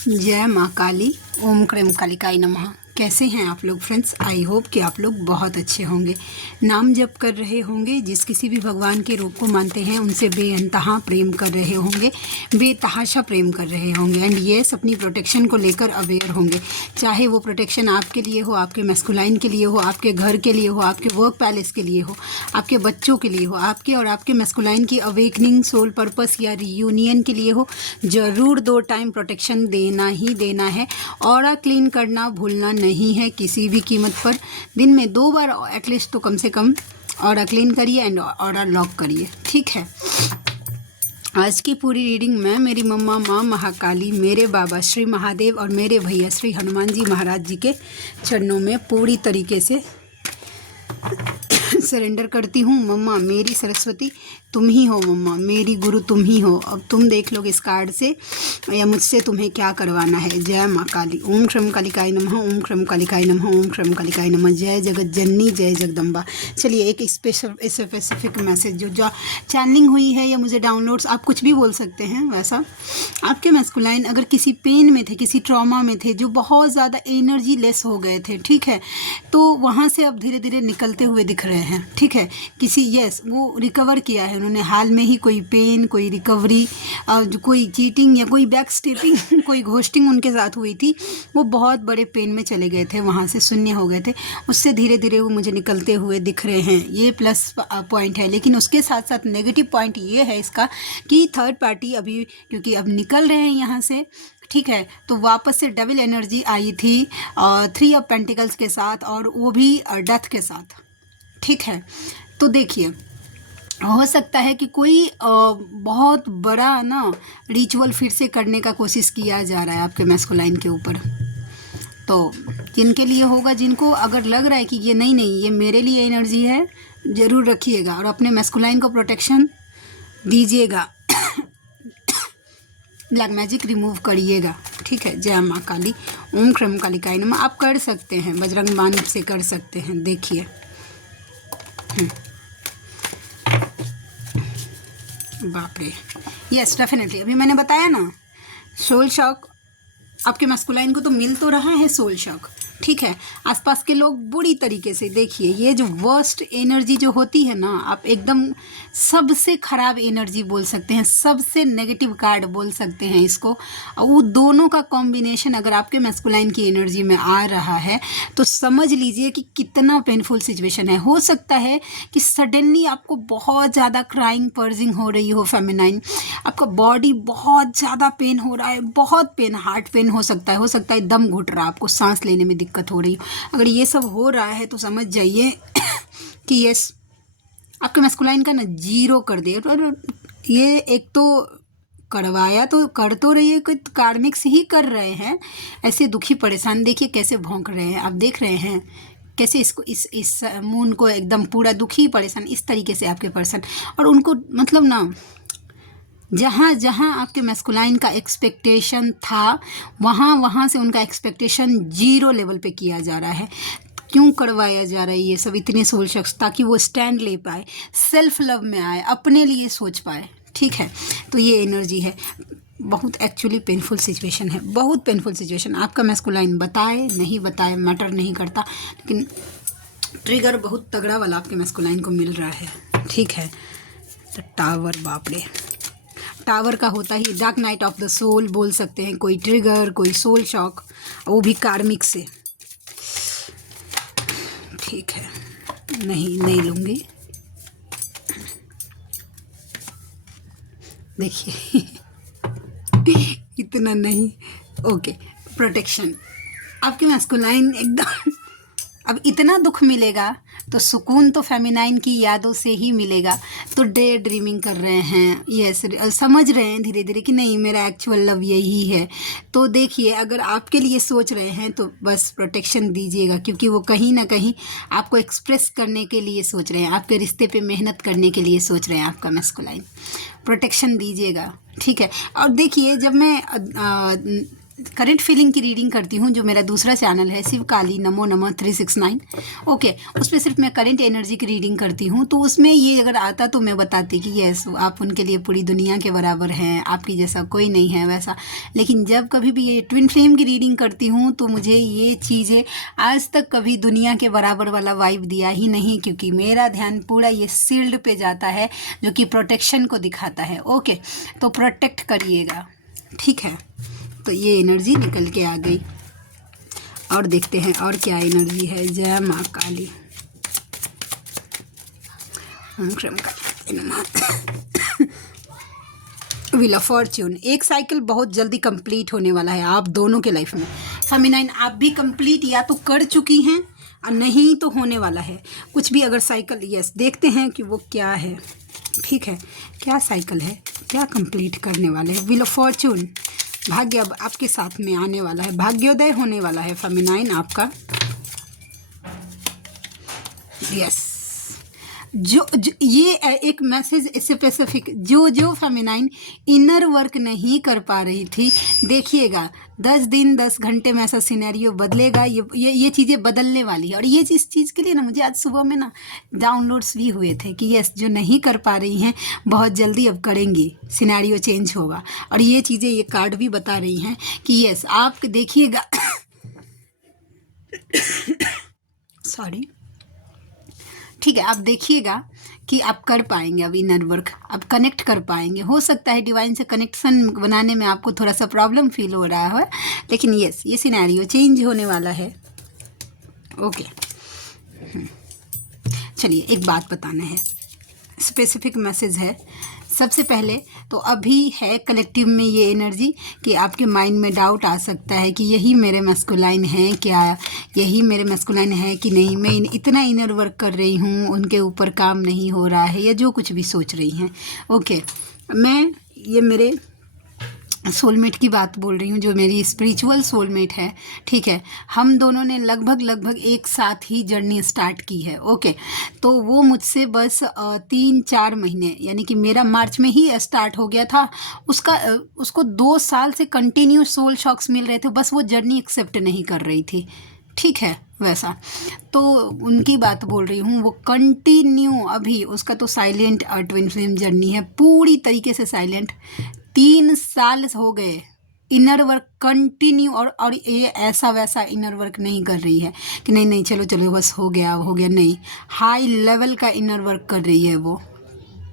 जय माँ काली। ओम क्रम कालिकाय नमः। कैसे हैं आप लोग फ्रेंड्स? आई होप कि आप लोग बहुत अच्छे होंगे। नाम जप कर रहे होंगे, जिस किसी भी भगवान के रूप को मानते हैं उनसे बेइंतहा प्रेम कर रहे होंगे, बेतहाशा प्रेम कर रहे होंगे। एंड येस, अपनी प्रोटेक्शन को लेकर अवेयर होंगे। चाहे वो प्रोटेक्शन आपके लिए हो, आपके मैस्कुलाइन के लिए हो, आपके घर के लिए हो, आपके वर्क पैलेस के लिए हो, आपके बच्चों के लिए हो, आपके और आपके मैस्कुलाइन की अवेकनिंग सोल पर्पस या रियूनियन के लिए हो, ज़रूर 2 टाइम प्रोटेक्शन देना ही देना है। ऑरा क्लीन करना भूलना नहीं है किसी भी कीमत पर। दिन में 2 बार एटलीस्ट तो कम से कम ऑरा क्लीन करिए एंड ऑरा लॉक करिए। ठीक है, आज की पूरी रीडिंग में मेरी मम्मा माँ महाकाली, मेरे बाबा श्री महादेव और मेरे भैया श्री हनुमान जी महाराज जी के चरणों में पूरी तरीके से सरेंडर करती हूँ। मम्मा मेरी सरस्वती तुम ही हो, मम्मा मेरी गुरु तुम ही हो। अब तुम देख लो इस कार्ड से या मुझसे तुम्हें क्या करवाना है। जय माँ काली। ओम क्रम कालिकाय नमः, ओम क्रम कालिकाय नमः, ओम क्रम कालिकाय नमः। जय जगत जननी, जय जगदम्बा। चलिए, एक स्पेसिफिक मैसेज जो चैनलिंग हुई है या मुझे डाउनलोड्स, आप कुछ भी बोल सकते हैं। वैसा आपके मैस्कुलाइन अगर किसी पेन में थे, किसी ट्रॉमा में थे, जो बहुत ज़्यादा एनर्जी लेस हो गए थे, ठीक है, तो वहाँ से अब धीरे धीरे निकलते हुए दिख रहे हैं। ठीक है, किसी वो रिकवर किया है उन्होंने हाल में ही। कोई पेन, कोई रिकवरी, कोई चीटिंग या कोई बैक स्टेपिंग कोई घोस्टिंग उनके साथ हुई थी। वो बहुत बड़े पेन में चले गए थे, वहाँ से शून्य हो गए थे। उससे धीरे धीरे वो मुझे निकलते हुए दिख रहे हैं। ये प्लस पॉइंट है। लेकिन उसके साथ साथ नेगेटिव पॉइंट ये है इसका कि थर्ड पार्टी अभी, क्योंकि अब निकल रहे हैं यहाँ से, ठीक है, तो वापस से डबल एनर्जी आई थी 3 ऑफ पेंटिकल्स के साथ, और वो भी डेथ के साथ। ठीक है, तो देखिए, हो सकता है कि कोई बहुत बड़ा ना रिचुअल फिर से करने का कोशिश किया जा रहा है आपके मैस्कुलाइन के ऊपर। तो जिनके लिए होगा, जिनको अगर लग रहा है कि ये नहीं नहीं ये मेरे लिए एनर्जी है, ज़रूर रखिएगा और अपने मैस्कुलाइन को प्रोटेक्शन दीजिएगा। ब्लैक मैजिक रिमूव करिएगा। ठीक है, जय माँ काली। ओम क्रम कालिकाय नमः। आप कर सकते हैं, बजरंग बाण से कर सकते हैं। देखिए, बाप रे, यस डेफिनेटली। अभी मैंने बताया ना, सोल शॉक आपके मस्कुलाइन को तो मिल तो रहा है सोल शॉक। ठीक है, आसपास के लोग बुरी तरीके से, देखिए, ये जो वर्स्ट एनर्जी जो होती है ना, आप एकदम सबसे ख़राब एनर्जी बोल सकते हैं, सबसे नेगेटिव कार्ड बोल सकते हैं इसको। और वो दोनों का कॉम्बिनेशन अगर आपके मैस्कुलाइन की एनर्जी में आ रहा है तो समझ लीजिए कि कितना पेनफुल सिचुएशन है। हो सकता है कि सडनली आपको बहुत ज़्यादा क्राइंग पर्जिंग हो रही हो फेमिनाइन, आपका बॉडी बहुत ज़्यादा पेन हो रहा है, बहुत पेन, हार्ट पेन हो सकता है दम घुट रहा है, आपको सांस लेने में दिक्कत हो रही हो। अगर ये सब हो रहा है तो समझ जाइए कि यस, आपके मैस्कुलाइन का ना 0 कर दिया। और ये एक तो करवाया तो कर तो रही है, कोई कार्मिक्स ही कर रहे हैं। ऐसे दुखी परेशान देखिए कैसे भौंक रहे हैं, आप देख रहे हैं कैसे इसको इस मून को एकदम पूरा दुखी परेशान इस तरीके से आपके पर्सन, और उनको मतलब ना जहाँ जहाँ आपके मैस्कुलाइन का एक्सपेक्टेशन था वहाँ से उनका एक्सपेक्टेशन 0 लेवल पे किया जा रहा है। क्यों करवाया जा रहा है ये सब इतने सोल शख्स? ताकि वो स्टैंड ले पाए, सेल्फ लव में आए, अपने लिए सोच पाए। ठीक है, तो ये एनर्जी है। बहुत एक्चुअली पेनफुल सिचुएशन है, बहुत पेनफुल सिचुएशन। आपका मैस्कुलाइन बताए नहीं बताए मैटर नहीं करता, लेकिन ट्रिगर बहुत तगड़ा वाला आपके मैस्कुलाइन को मिल रहा है। ठीक है, तो टावर, बाप रे, टावर का होता ही dark night of the soul बोल सकते हैं। कोई ट्रिगर, कोई सोल शॉक, वो भी कार्मिक से। ठीक है, नहीं लूँगी। देखिए इतना नहीं। ओके, प्रोटेक्शन आपके मैस्कुलाइन एकदम अब इतना दुख मिलेगा तो सुकून तो फेमिनाइन की यादों से ही मिलेगा। तो डे ड्रीमिंग कर रहे हैं, यस, समझ रहे हैं धीरे धीरे कि नहीं मेरा एक्चुअल लव यही है। तो देखिए, अगर आपके लिए सोच रहे हैं तो बस प्रोटेक्शन दीजिएगा, क्योंकि वो कहीं ना कहीं आपको एक्सप्रेस करने के लिए सोच रहे हैं, आपके रिश्ते पे मेहनत करने के लिए सोच रहे हैं। आपका मैस्कुलाइन प्रोटेक्शन दीजिएगा। ठीक है, और देखिए, जब मैं करंट फीलिंग की रीडिंग करती हूँ, जो मेरा दूसरा चैनल है शिव काली नमो नमः 369। ओके, उस पर सिर्फ मैं करंट एनर्जी की रीडिंग करती हूँ। तो उसमें ये अगर आता तो मैं बताती कि यस आप उनके लिए पूरी दुनिया के बराबर हैं, आपकी जैसा कोई नहीं है वैसा। लेकिन जब कभी भी ये ट्विन फ्लेम की रीडिंग करती हूँ तो मुझे ये चीज़ें आज तक कभी दुनिया के बराबर वाला वाइब दिया ही नहीं, क्योंकि मेरा ध्यान पूरा ये शील्ड पे जाता है जो कि प्रोटेक्शन को दिखाता है। ओके, तो प्रोटेक्ट करिएगा, ठीक है। तो ये एनर्जी निकल के आ गई और देखते हैं और क्या एनर्जी है। जय माँ काली, ओम क्रम काली नमः। व्हील ऑफ फॉर्च्यून, एक साइकिल बहुत जल्दी कंप्लीट होने वाला है आप दोनों के लाइफ में। फेमिनाइन आप भी कंप्लीट या तो कर चुकी हैं और नहीं तो होने वाला है कुछ भी। अगर साइकिल, यस देखते हैं कि वो क्या है, ठीक है, क्या साइकिल है, क्या कंप्लीट करने वाले हैं। व्हील ऑफ फॉर्च्यून, भाग्य अब आपके साथ में आने वाला है, भाग्योदय होने वाला है फेमिनाइन आपका। यस, जो ये एक मैसेज स्पेसिफिक, जो फेमिनाइन इनर वर्क नहीं कर पा रही थी, देखिएगा 10 दिन 10 घंटे में ऐसा सिनेरियो बदलेगा। ये चीज़ें बदलने वाली है। और ये इस चीज़ के लिए ना मुझे आज सुबह में ना डाउनलोड्स भी हुए थे कि यस जो नहीं कर पा रही हैं बहुत जल्दी अब करेंगी, सिनेरियो चेंज होगा। और ये चीज़ें ये कार्ड भी बता रही हैं कि यस आप देखिएगा सॉरी, ठीक है, आप देखिएगा कि आप कर पाएंगे अब इनर वर्क, अब कनेक्ट कर पाएंगे। हो सकता है डिवाइन से कनेक्शन बनाने में आपको थोड़ा सा प्रॉब्लम फील हो रहा है, लेकिन यस ये सिनेरियो चेंज होने वाला है। ओके, चलिए एक बात बताना है, स्पेसिफिक मैसेज है। सबसे पहले तो अभी है कलेक्टिव में ये एनर्जी कि आपके माइंड में डाउट आ सकता है कि यही मेरे मस्कुलाइन है क्या, यही मेरे मस्कुलाइन है कि नहीं, मैं इतना इनर वर्क कर रही हूँ उनके ऊपर काम नहीं हो रहा है, या जो कुछ भी सोच रही हैं। ओके, मैं ये मेरे सोलमेट की बात बोल रही हूँ, जो मेरी स्पिरिचुअल सोलमेट है, ठीक है। हम दोनों ने लगभग एक साथ ही जर्नी स्टार्ट की है। ओके, तो वो मुझसे बस 3-4 महीने, यानी कि मेरा मार्च में ही स्टार्ट हो गया था, उसको 2 साल से कंटिन्यू सोल शॉक्स मिल रहे थे, बस वो जर्नी एक्सेप्ट नहीं कर रही थी, ठीक है वैसा। तो उनकी बात बोल रही हूँ, वो कंटिन्यू अभी उसका तो साइलेंट ट्विन फ्लेम जर्नी है, पूरी तरीके से साइलेंट। 3 साल हो गए इनर वर्क कंटिन्यू, और ये ऐसा वैसा इनर वर्क नहीं कर रही है कि नहीं चलो बस हो गया, नहीं, हाई लेवल का इनर वर्क कर रही है वो,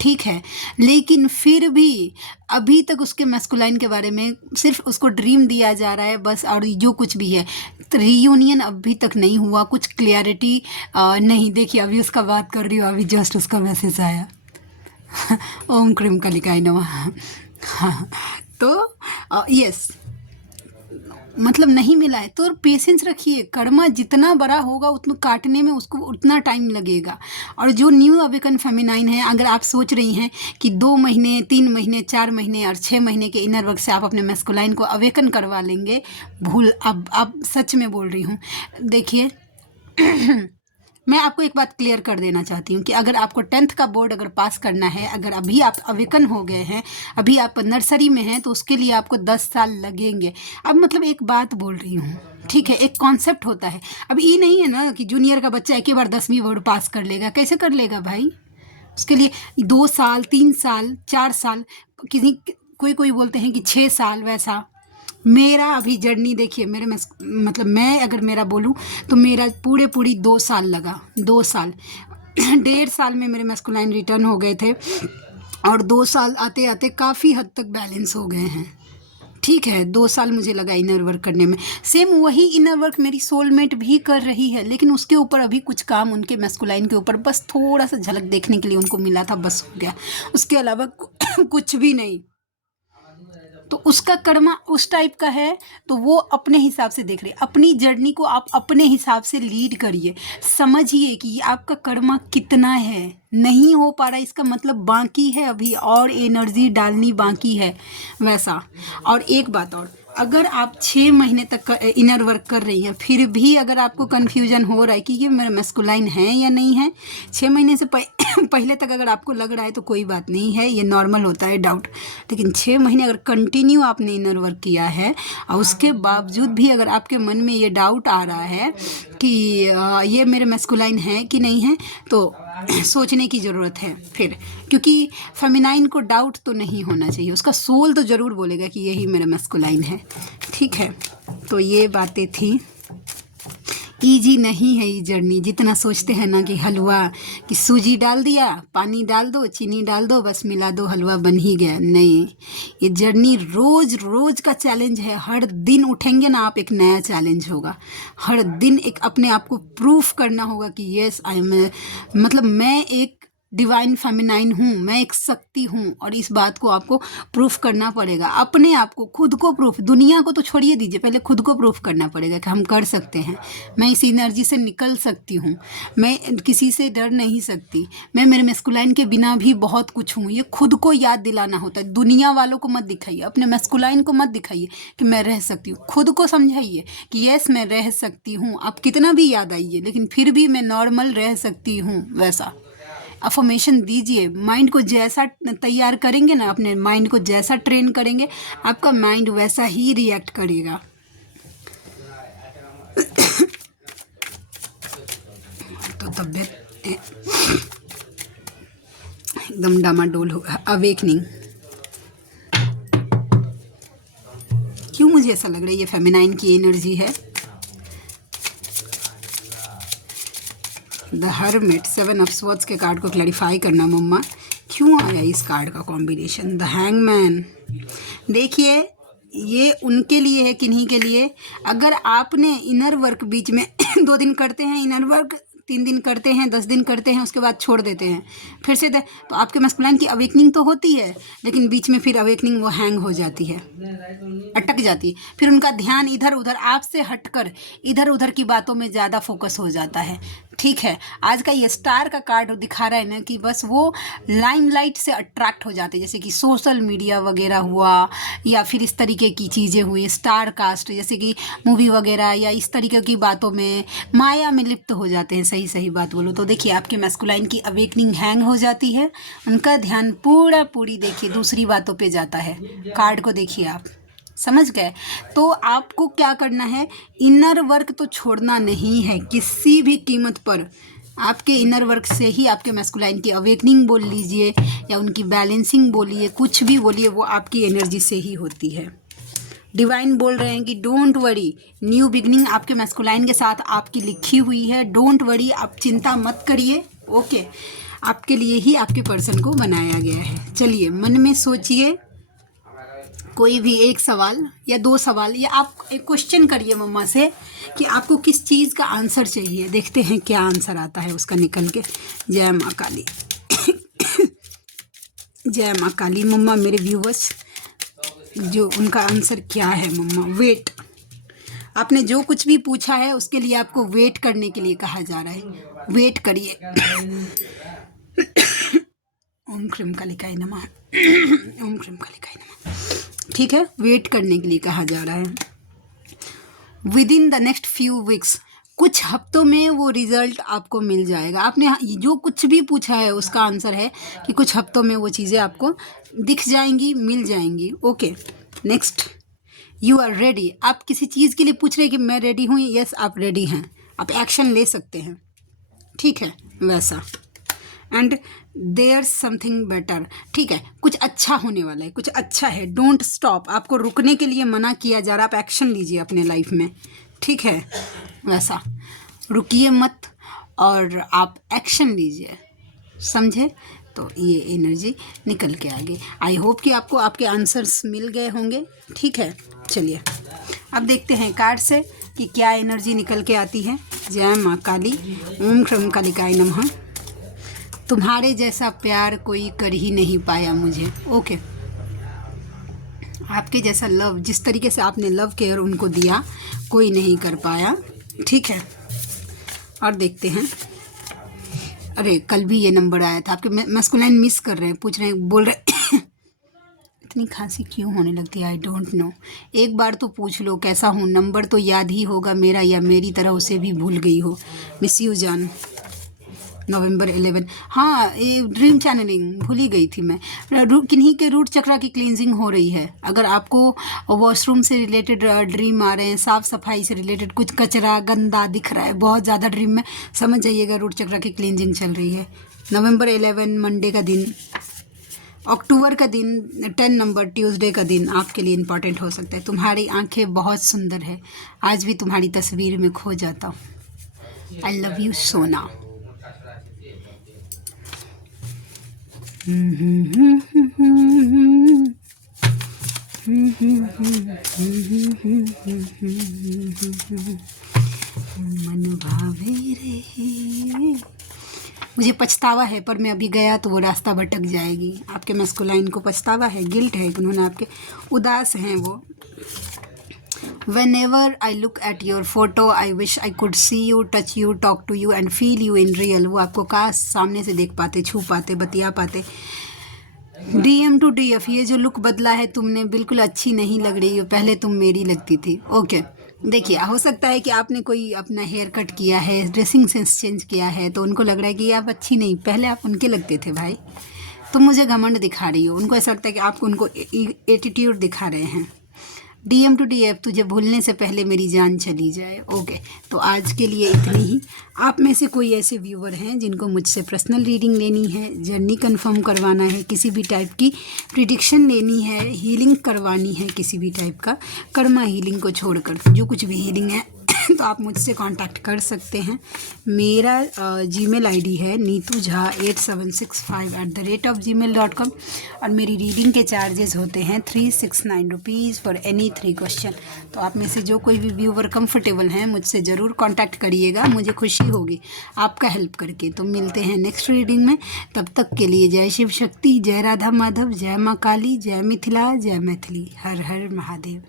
ठीक है। लेकिन फिर भी अभी तक उसके मैस्कुलाइन के बारे में सिर्फ उसको ड्रीम दिया जा रहा है बस, और जो कुछ भी है रीयूनियन अभी तक नहीं हुआ, कुछ क्लियरिटी नहीं। देखिए अभी उसका बात कर रही हूँ, अभी जस्ट उसका मैसेज आया ओम क्रीम कलिकाय नमः। हाँ, तो यस मतलब नहीं मिला है तो पेशेंस रखिए। कर्मा जितना बड़ा होगा उतना काटने में उसको उतना टाइम लगेगा। और जो न्यू अवेकन फेमिनाइन है, अगर आप सोच रही हैं कि 2 महीने 3 महीने 4 महीने और 6 महीने के इनर वर्क से आप अपने मैस्कुलाइन को अवेकन करवा लेंगे, भूल। अब सच में बोल रही हूँ, देखिए मैं आपको एक बात क्लियर कर देना चाहती हूँ कि अगर आपको 10th का बोर्ड अगर पास करना है, अगर अभी आप अवेकन हो गए हैं, अभी आप नर्सरी में हैं, तो उसके लिए आपको 10 साल लगेंगे। अब मतलब एक बात बोल रही हूँ, ठीक है, एक कॉन्सेप्ट होता है। अब ये नहीं है ना कि जूनियर का बच्चा एक ही बार 10वीं बोर्ड पास कर लेगा, कैसे कर लेगा भाई? उसके लिए 2 साल 3 साल 4 साल, कोई बोलते हैं कि 6 साल, वैसा मेरा अभी जर्नी देखिए। मेरे मतलब मैं अगर मेरा बोलूँ तो मेरा पूरी 2 साल लगा, 2 साल 1.5 साल में मेरे मैस्कुलाइन रिटर्न हो गए थे, और 2 साल आते आते काफ़ी हद तक बैलेंस हो गए हैं, ठीक है। 2 साल मुझे लगा इनर वर्क करने में। सेम वही इनर वर्क मेरी सोलमेट भी कर रही है, लेकिन उसके ऊपर अभी कुछ काम उनके मैस्कुलाइन के ऊपर बस थोड़ा सा झलक देखने के लिए उनको मिला था, बस हो गया, उसके अलावा कुछ भी नहीं। तो उसका कर्मा उस टाइप का है, तो वो अपने हिसाब से देख रहे। अपनी जर्नी को आप अपने हिसाब से लीड करिए, समझिए कि आपका कर्मा कितना है। नहीं हो पा रहा इसका मतलब बाकी है, अभी और एनर्जी डालनी बाकी है वैसा। और एक बात और, अगर आप 6 महीने तक इनर वर्क कर रही हैं, फिर भी अगर आपको कन्फ्यूजन हो रहा है कि ये मेरा मस्कुलाइन है या नहीं है, 6 महीने से पहले तक अगर आपको लग रहा है तो कोई बात नहीं है, ये नॉर्मल होता है डाउट। लेकिन 6 महीने अगर कंटिन्यू आपने इनर वर्क किया है और उसके बावजूद भी अगर आपके मन में ये डाउट आ रहा है कि ये मेरे मस्कुलाइन है कि नहीं है, तो सोचने की ज़रूरत है फिर, क्योंकि फेमिनाइन को डाउट तो नहीं होना चाहिए, उसका सोल तो ज़रूर बोलेगा कि यही मेरा मस्कुलाइन है। ठीक है, तो ये बातें थी। ईजी नहीं है ये जर्नी, जितना सोचते हैं ना कि हलवा, कि सूजी डाल दिया, पानी डाल दो, चीनी डाल दो, बस मिला दो, हलवा बन ही गया। नहीं, ये जर्नी रोज़ रोज़ का चैलेंज है। हर दिन उठेंगे ना आप, एक नया चैलेंज होगा। हर दिन एक अपने आप को प्रूफ करना होगा कि यस आई एम, मतलब मैं एक डिवाइन फेमिनाइन हूँ, मैं एक शक्ति हूँ, और इस बात को आपको प्रूफ करना पड़ेगा। अपने आप को, खुद को प्रूफ, दुनिया को तो छोड़िए दीजिए, पहले खुद को प्रूफ करना पड़ेगा कि हम कर सकते हैं, मैं इस एनर्जी से निकल सकती हूँ, मैं किसी से डर नहीं सकती, मैं मेरे मैस्कुलाइन के बिना भी बहुत कुछ हूँ। ये खुद को याद दिलाना होता है। दुनिया वालों को मत दिखाइए, अपने मैस्कुलाइन को मत दिखाइए कि मैं रह सकती हूँ। खुद को समझाइए कि यस मैं रह सकती हूँ। आप कितना भी याद आइए, लेकिन फिर भी मैं नॉर्मल रह सकती हूँ। वैसा अफर्मेशन दीजिए। माइंड को जैसा तैयार करेंगे ना, अपने माइंड को जैसा ट्रेन करेंगे, आपका माइंड वैसा ही रिएक्ट करेगा। तो तबीयत एकदम डामाडोल हो। अवेकनिंग, क्यों मुझे ऐसा लग रहा है ये फेमिनाइन की एनर्जी है। द हर्मिट, 7 ऑफ स्वॉर्ड्स के कार्ड को क्लैरिफाई करना मम्मा, क्यों आया इस कार्ड का कॉम्बिनेशन। द हैंगमैन, देखिए ये उनके लिए है, किन्हीं के लिए। अगर आपने इनर वर्क बीच में 2 दिन करते हैं इनर वर्क, 3 दिन करते हैं, 10 दिन करते हैं, उसके बाद छोड़ देते हैं, फिर से तो आपके मस्कुलाइन की अवेकनिंग तो होती है, लेकिन बीच में फिर अवेकनिंग वो हैंग हो जाती है, अटक जाती है। फिर उनका ध्यान इधर उधर, आपसे हटकर इधर उधर की बातों में ज़्यादा फोकस हो जाता है। ठीक है, आज का ये स्टार का कार्ड दिखा रहा है ना कि बस वो लाइमलाइट से अट्रैक्ट हो जाते हैं, जैसे कि सोशल मीडिया वगैरह हुआ, या फिर इस तरीके की चीज़ें हुई, स्टार कास्ट जैसे कि मूवी वगैरह, या इस तरीके की बातों में माया में लिप्त हो जाते हैं। सही सही बात बोलो तो देखिए आपके मैस्कुलाइन की अवेकनिंग हैंग हो जाती है, उनका ध्यान पूरी देखिए दूसरी बातों पे जाता है। कार्ड को देखिए आप, समझ गए। तो आपको क्या करना है, इनर वर्क तो छोड़ना नहीं है किसी भी कीमत पर। आपके इनर वर्क से ही आपके मैस्कुलाइन की अवेकनिंग बोल लीजिए, या उनकी बैलेंसिंग बोलिए, कुछ भी बोलिए, वो आपकी एनर्जी से ही होती है। डिवाइन बोल रहे हैं कि डोंट वरी, न्यू बिगनिंग आपके मैस्कुलाइन के साथ आपकी लिखी हुई है। डोंट वरी, आप चिंता मत करिए। ओके, आपके लिए ही आपके पर्सन को बनाया गया है। चलिए मन में सोचिए कोई भी एक सवाल या 2 सवाल, या आप एक क्वेश्चन करिए मम्मा से कि आपको किस चीज़ का आंसर चाहिए। देखते हैं क्या आंसर आता है उसका निकल के। जय माँ काली। जय माँ काली। मम्मा मेरे व्यूवर्स, जो उनका आंसर क्या है मम्मा। वेट, आपने जो कुछ भी पूछा है उसके लिए आपको वेट करने के लिए कहा जा रहा है। वेट करिए। ओम क्रीम कालिकाय नमः। ओम क्रीम कालिकाय नमः। ठीक है, वेट करने के लिए कहा जा रहा है। With in the next few weeks, कुछ हफ्तों में वो रिजल्ट आपको मिल जाएगा। आपने जो कुछ भी पूछा है उसका आंसर है कि कुछ हफ्तों में वो चीज़ें आपको दिख जाएंगी, मिल जाएंगी। Okay, next, you are ready. आप किसी चीज़ के लिए पूछ रहे हैं कि मैं रेडी हूँ। यस, आप रेडी हैं, आप एक्शन ले सकते हैं। ठीक है, वैसा। एंड देयर समथिंग बेटर, ठीक है, कुछ अच्छा होने वाला है, कुछ अच्छा है। डोंट स्टॉप, आपको रुकने के लिए मना किया जा रहा है। आप एक्शन लीजिए अपने लाइफ में। ठीक है, वैसा रुकिए मत और आप एक्शन लीजिए, समझे। तो ये एनर्जी निकल के आगे। आई होप कि आपको आपके आंसर्स मिल गए होंगे। ठीक है, चलिए अब देखते हैं कार्ड से कि क्या एनर्जी निकल के आती है। जय माँ काली। ओम क्रम कालिकाय नमः। तुम्हारे जैसा प्यार कोई कर ही नहीं पाया मुझे। ओके, आपके जैसा लव, जिस तरीके से आपने लव केयर उनको दिया, कोई नहीं कर पाया। ठीक है, और देखते हैं। अरे कल भी ये नंबर आया था। आपके मैस्कुलाइन मिस कर रहे हैं, पूछ रहे हैं, बोल रहे इतनी खांसी क्यों होने लगती है, आई डोंट नो। एक बार तो पूछ लो कैसा हूँ, नंबर तो याद ही होगा मेरा, या मेरी तरह उसे भी भूल गई हो। मिस यू जान। नवंबर 11, हाँ ये ड्रीम चैनलिंग भूल ही गई थी मैं। किन्हीं के रूट चक्रा की क्लींजिंग हो रही है। अगर आपको वॉशरूम से रिलेटेड ड्रीम आ रहे हैं, साफ़ सफाई से रिलेटेड कुछ कचरा गंदा दिख रहा है बहुत ज़्यादा ड्रीम में, समझ जाइएगा रूट चक्रा की क्लींजिंग चल रही है। नवंबर 11 मंडे का दिन, अक्टूबर का दिन 10 नंबर ट्यूसडे का दिन आपके लिए इम्पॉर्टेंट हो सकता है। तुम्हारी आंखें बहुत सुंदर है, आज भी तुम्हारी तस्वीर में खो जाता हूँ। आई लव यू सोना। मन भावे रे, मुझे पछतावा है, पर मैं अभी गया तो वो रास्ता भटक जाएगी। आपके मस्कुलाइन को पछतावा है, गिल्ट है, उन्होंने आपके उदास हैं वो। Whenever I look at your photo, I wish I could see you, touch you, talk to you and feel you in real। वो आपको काश सामने से देख पाते, छू पाते, बतिया पाते। DM to DF, ये जो लुक बदला है तुमने, बिल्कुल अच्छी नहीं लग रही हो, पहले तुम मेरी लगती थी। ओके देखिए, हो सकता है कि आपने कोई अपना हेयर कट किया है, ड्रेसिंग सेंस चेंज किया है, तो उनको लग रहा है कि आप अच्छी नहीं, पहले आप उनके लगते थे भाई। तुम मुझे घमंड दिखा रही हो, उनको ऐसा लगता है कि आप उनको एटीट्यूड दिखा रहे हैं। DM to DF, तुझे भूलने से पहले मेरी जान चली जाए। ओके तो आज के लिए इतनी ही। आप में से कोई ऐसे व्यूवर हैं जिनको मुझसे पर्सनल रीडिंग लेनी है, जर्नी कंफर्म करवाना है, किसी भी टाइप की प्रिडिक्शन लेनी है, हीलिंग करवानी है किसी भी टाइप का, कर्मा हीलिंग को छोड़कर जो कुछ भी हीलिंग है तो आप मुझसे कांटेक्ट कर सकते हैं। मेरा जीमेल आईडी है neetujha8765@gmail.com और मेरी रीडिंग के चार्जेस होते हैं 369 रुपीज़ फॉर एनी 3 क्वेश्चन। तो आप में से जो कोई भी व्यूवर कंफर्टेबल हैं मुझसे ज़रूर कांटेक्ट करिएगा, मुझे खुशी होगी आपका हेल्प करके। तो मिलते हैं नेक्स्ट रीडिंग में, तब तक के लिए जय शिव शक्ति, जय राधा माधव, जय माँ काली, जय मिथिला, जय मैथिली, हर हर महादेव।